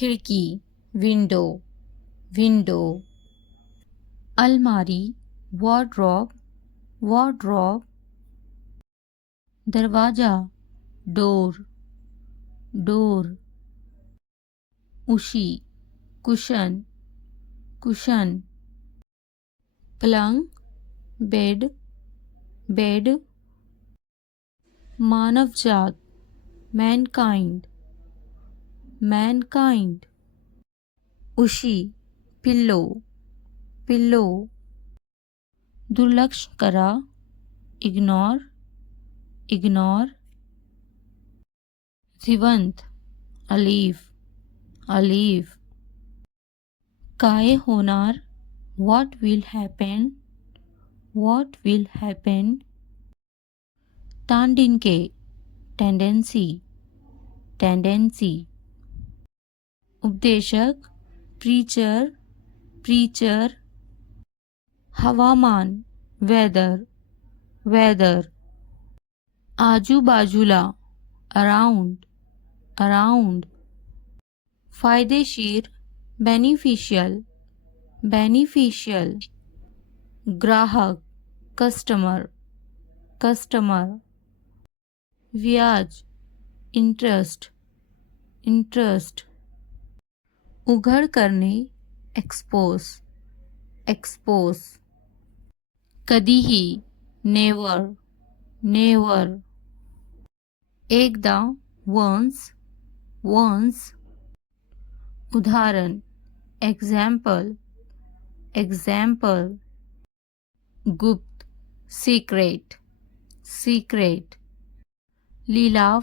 खिड़की window window, अलमारी wardrobe wardrobe, दरवाजा डोर डोर, उशी कुशन कुशन, पलंग बेड बेड, मानव जात मैनकाइंड मैनकाइंड, उशी पिल्लो पिल्लो, दुर्लक्ष करा इग्नोर इग्नोर, जिवंत अलीव अलीव, काय होणार व्हॉट विल हॅपन, तांडिनके टेंडेंसी, उपदेशक प्रीचर, हवामान वेदर, आजूबाजूला अराउंड, फायदेशीर बेनिफिशियल, ग्राहक कस्टमर, व्याज इंटरेस्ट, उघड करणे एक्सपोज, कधीही नेवर, एकदा वन्स, उदाहरण एग्जाम्पल, गुप्त सीक्रेट, लिलाव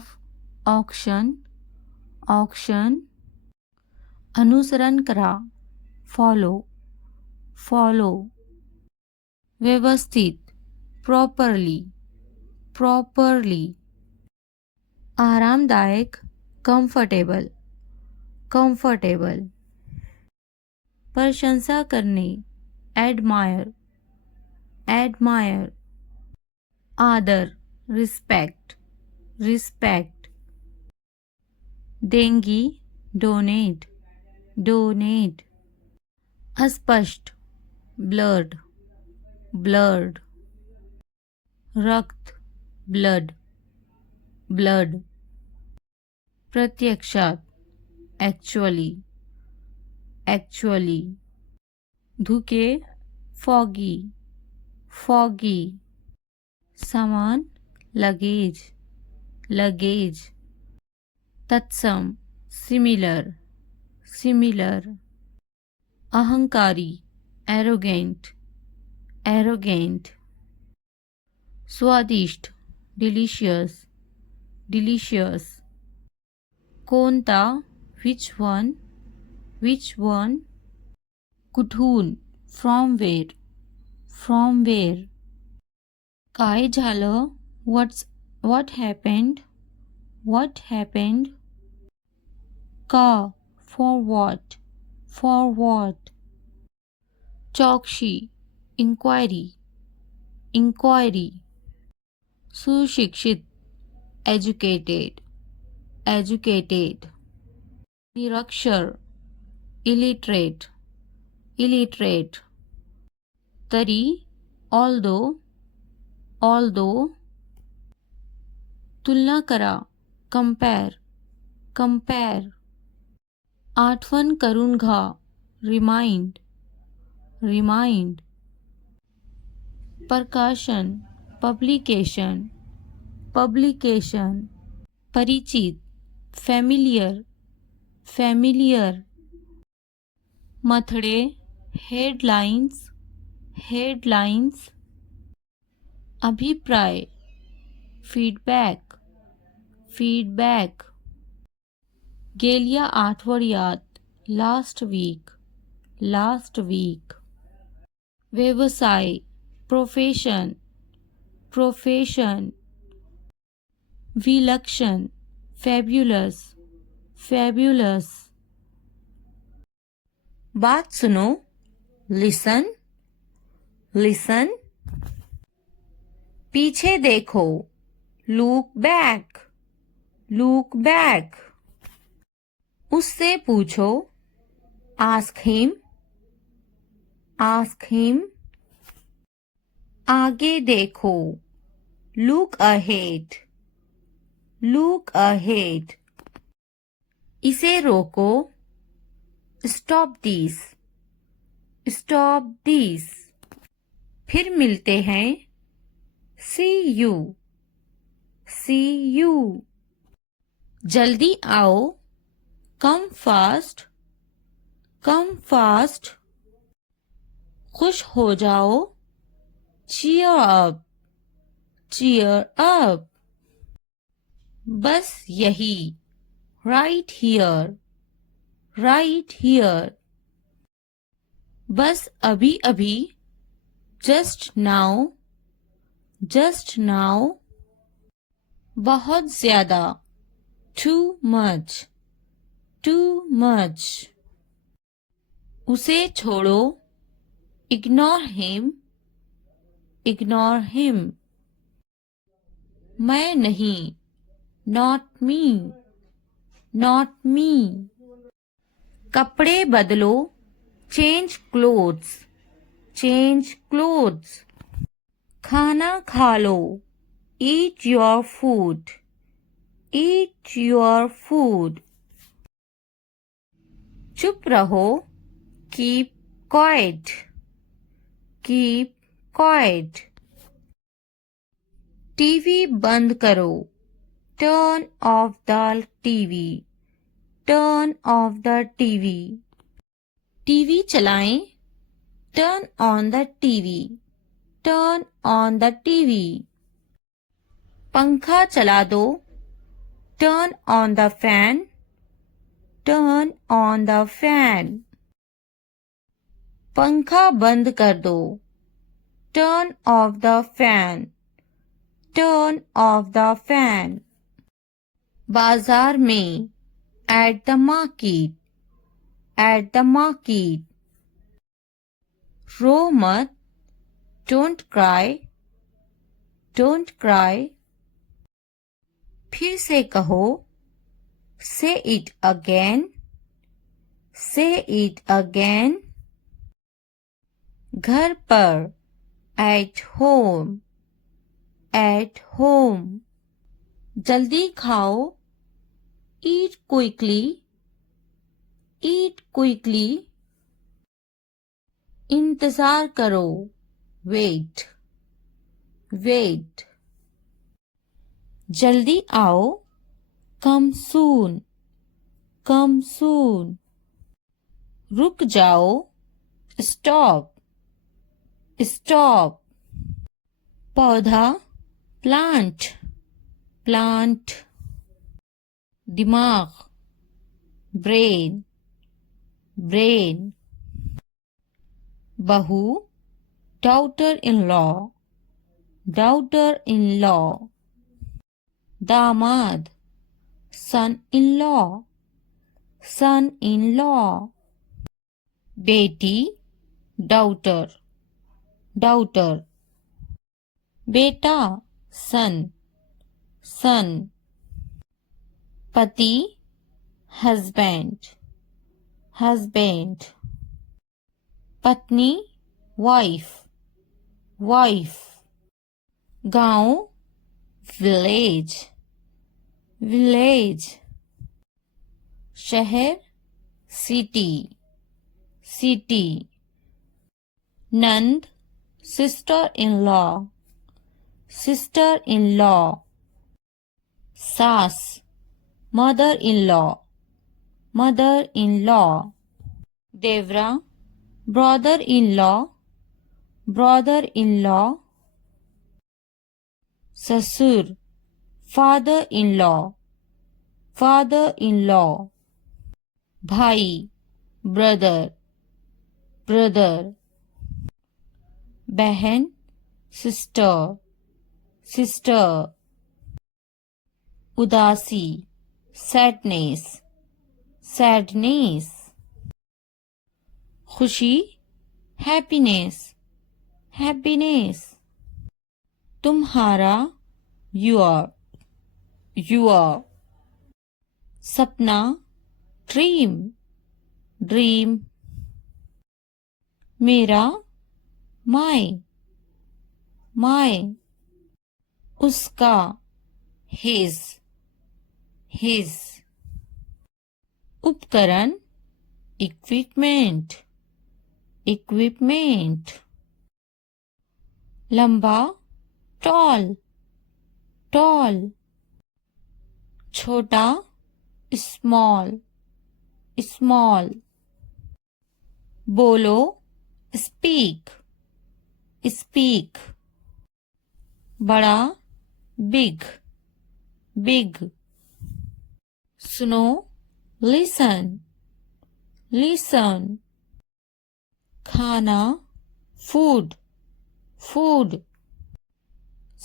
ऑक्शन, अनुसरण करा फॉलो, व्यवस्थित प्रॉपरली, आरामदायक कंफर्टेबल, प्रशंसा करणे एडमायर, आदर रिस्पेक्ट, देंगी डोनेट, अस्पष्ट ब्लड, रक्त ब्लड, प्रत्यक्षात एक्चुअली, धुके फॉगी, सामान लगेज, तत्सम सिमिलर, अहंकारी एरोगेंट, स्वादिष्ट डिलिशियस, कोणता which one, कुठून from where, काय झालं what happened, का for what, चौकशी inquiry, सुशिक्षित educated, निरक्षर illiterate, तरी although, तुलना करा compare, आठवण करून घ्या remind, प्रकाशन publication, परिचित familiar, मथडे headlines, अभिप्राय feedback, गेल्या आठवड्यात last week, व्यवसाय profession, विलक्षण fabulous, बात सुनो listen, पीछे देखो look back, उससे पूछो, ask him, ask him. आगे देखो, look ahead, look ahead. इसे रोको, stop this, stop this. फिर मिलते हैं, see you, see you. जल्दी आओ, come fast, come fast. खुश हो जाओ, cheer up, cheer up. बस यही, right here, right here. बस अभी अभी, just now, just now. बहुत ज्यादा, too much, too much. उसे छोड़ो, ignore him, ignore him. मैं नहीं, not me, not me. कपड़े बदलो, change clothes, change clothes. खाना खा लो, eat your food, eat your food. चुप रहो, keep quiet, keep quiet. TV बंद करो, turn off the TV, turn off the TV. TV चलाएं, turn on the TV, turn on the TV. पंखा चला दो, turn on the fan, turn on the fan. पंखा बंद कर दो, turn off the fan, turn off the fan. बाजार में, at the market, at the market. रो मत, don't cry, don't cry. फिर से कहो, say it again, say it again. घर पर, at home, at home. जल्दी खाओ, eat quickly, eat quickly. इंतजार करो, wait, wait. जल्दी आओ, come soon, come soon. रुक जाओ, stop, stop. पौधा, plant, plant. दिमाग, brain, brain. बहू, daughter-in-law, daughter-in-law. दामाद, son-in-law, son-in-law. बेटी, daughter, daughter. बेटा, son, son. पति, husband, husband. पत्नी, wife, wife. गांव, village, village. शहर, city, city. नंद, sister-in-law, sister-in-law. सास, mother-in-law, mother-in-law. देवरा, brother-in-law, brother-in-law. ससुर, father-in-law, father-in-law. भाई, brother, brother. बहन, sister, sister. उदासी, sadness, sadness. खुशी, happiness, happiness. तुम्हारा, your, your. सपना, dream, dream. मेरा, my, my. उसका, his, his. उपकरण, equipment, equipment. लंबा, tall, tall. छोटा, small, small. बोलो, speak, speak. बड़ा, big, big. सुनो, listen, listen. खाना, food, food.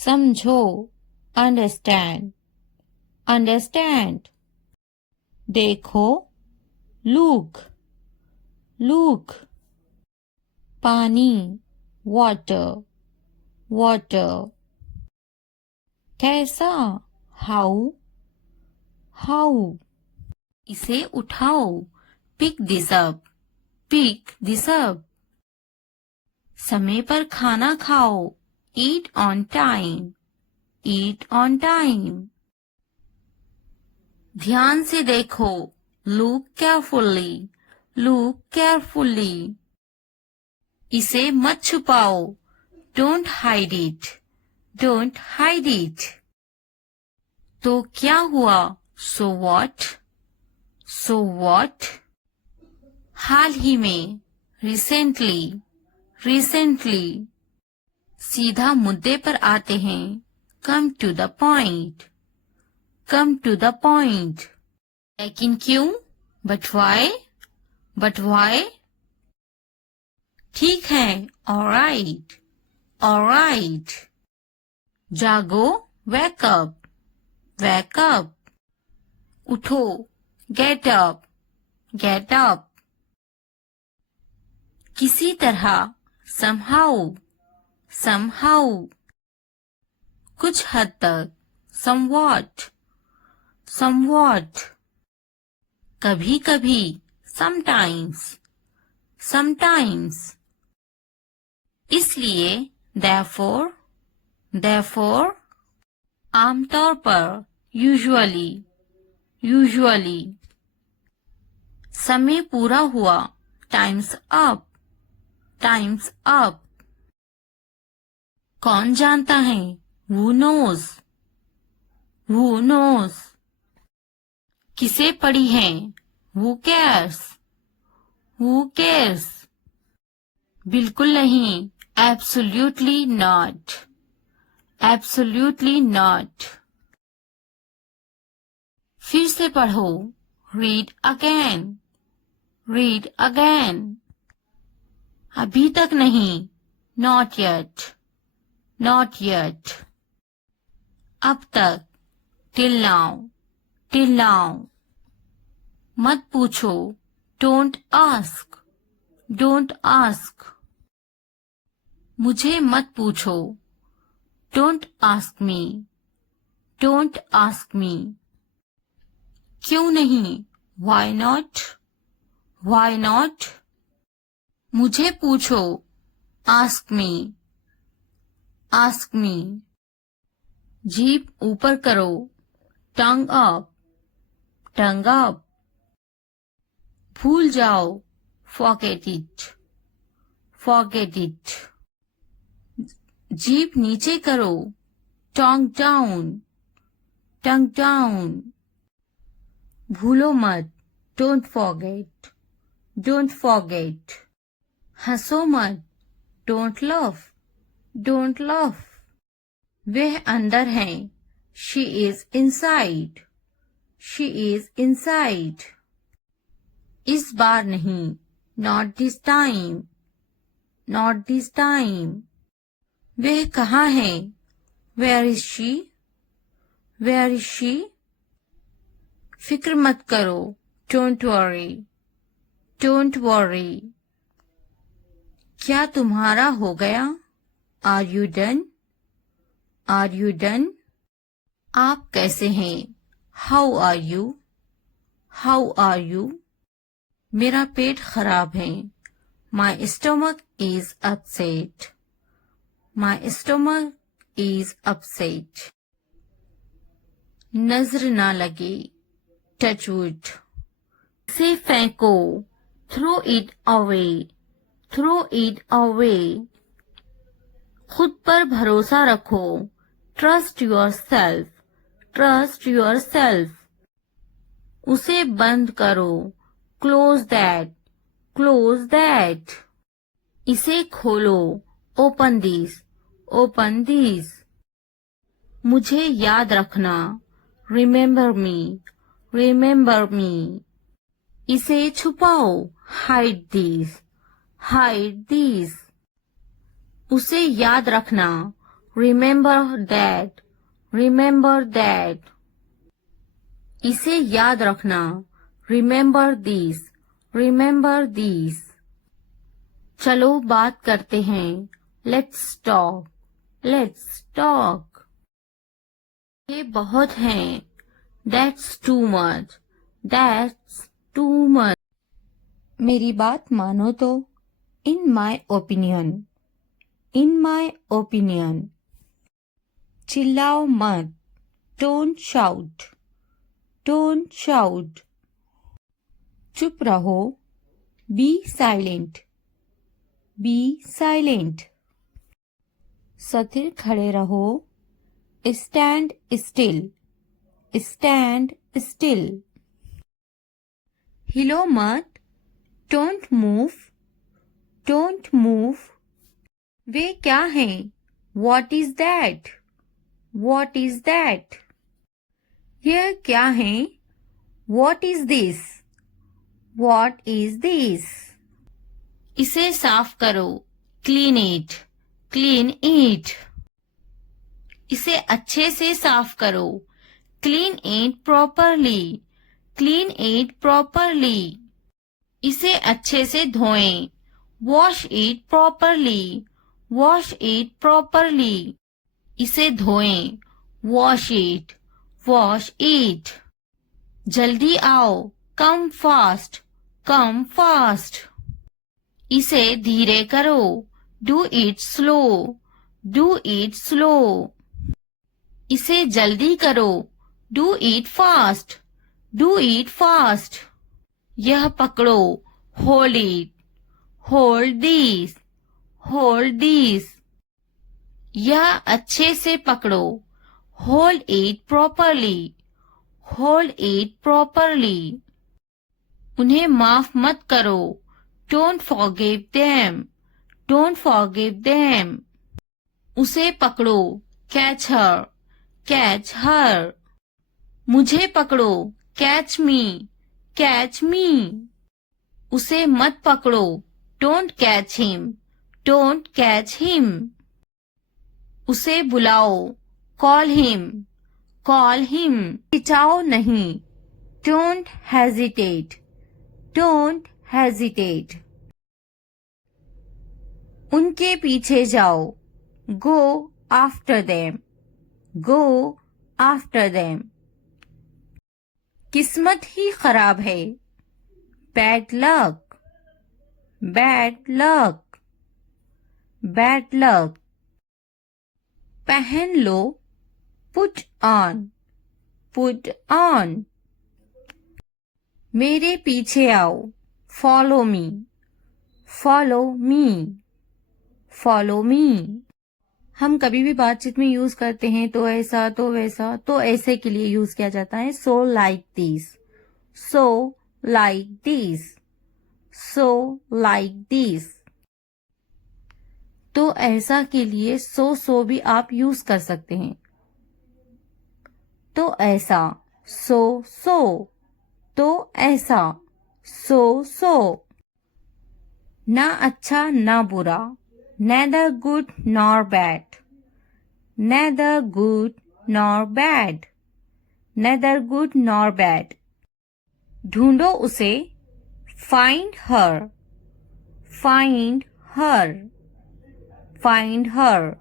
समझो, understand, understand. देखो, look, look. पानी, water, water. कैसा, how, how. इसे उठाओ, pick this up, pick this up. समय पर खाना खाओ, eat on time, eat on time. ध्यान से देखो, look carefully, look carefully. इसे मत छुपाओ, don't hide it, don't hide it. तो क्या हुआ, so what, so what. हाल ही में, recently, recently. सीधा मुद्दे पर आते हैं, come to the point, come to the point. लेकिन क्यों, but why, but why. ठीक है, alright, alright. जागो, wake up, wake up. उठो, get up, get up. किसी तरह, somehow, somehow. कुछ हद तक, somewhat, somewhat. कभी कभी, sometimes, sometimes. इसलिए, therefore, therefore. आमतौर पर, usually, usually. समय पूरा हुआ, time's up, time's up. कौन जानता है, who knows, who knows. किसे पड़ी है, who cares, who cares. बिल्कुल नहीं, absolutely not, absolutely not. फिर से पढ़ो, read again, read again. अभी तक नहीं, not yet, not yet. अब तक, till now, till now. मत पूछो, don't ask, don't ask. मुझे मत पूछो, don't ask me, don't ask me. क्यों नहीं, why not, why not. मुझे पूछो, ask me, ask me. जीभ ऊपर करो, tongue up, tongue up. भूल जाओ, forget it, forget it. जीभ नीचे करो, tongue down, tongue down. भूलो मत, don't forget, don't forget. हंसो मत, don't laugh, don't laugh. वह अंदर है, she is inside, she is inside. इस बार नहीं, not this time, not this time. वह कहाँ है, where is she, where is she. फिक्र मत करो, don't worry, don't worry. क्या तुम्हारा हो गया, are you done, are you done. आप कैसे हैं, how are you, how are you? मेरा पेट खराब है. My stomach is upset. My stomach is upset. नजर ना लगे. Touch wood. इसे फेंको. Throw it away. Throw it away. खुद पर भरोसा रखो. Trust yourself. Trust yourself. उसे बंद करो. Close that. Close that. इसे खोलो. Open this. Open this. मुझे याद रखना. Remember me. Remember me. इसे छुपाओ. Hide this. Hide this. उसे याद रखना. Remember that. Remember that. इसे याद रखना. Remember this. Remember this. चलो बात करते हैं. Let's talk. Let's talk. ये बहुत हैं. That's too much. That's too much. मेरी बात मानो तो. इन my opinion. In my opinion. चिल्लाओ मत. Don't shout. Don't shout. चुप रहो. Be silent. Be silent. स्थिर खड़े रहो. Stand still. Stand still. हिलो मत. Don't move. Don't move. वे क्या हैं? What is that? What is that? यह क्या है? What is this? What is this? इसे साफ करो. Clean it. Clean it. इसे अच्छे से साफ करो. Clean it properly. Clean it properly. इसे अच्छे से धोएं. Wash it properly. Wash it properly. इसे धोएं. Wash it. Wash it. जल्दी आओ. Come fast. Come fast. इसे धीरे करो. Do it slow. Do it slow. इसे जल्दी करो. Do it fast. Do it fast. यह पकड़ो. Hold it. Hold this. Hold this. यह अच्छे से पकड़ो. Hold it properly. Hold it properly. उन्हें माफ मत करो. Don't forgive them. Don't forgive them. उसे पकड़ो. Catch her. Catch her. मुझे पकड़ो. Catch me. Catch me. उसे मत पकड़ो. Don't catch him. Don't catch him. उसे बुलाओ. Call him. Call him. हिचाओ नहीं. Don't hesitate. Don't hesitate. उनके पीछे जाओ. Go after them. Go after them. किस्मत ही खराब है. Bad luck. Bad luck. Bad luck. पहन लो. Put on. Put on. मेरे पीछे आओ. Follow me. Follow me. Follow me. हम कभी भी बातचीत में यूज करते हैं तो ऐसा तो वैसा तो ऐसे के लिए यूज किया जाता है. So like this. So like this. So like this. तो ऐसा के लिए so भी आप यूज कर सकते हैं. तो ऐसा. So. तो ऐसा. So. ना अच्छा ना बुरा. Neither good nor bad. Neither good nor bad. Neither good nor bad. ढूंढो उसे. Find her. Find her. Find her.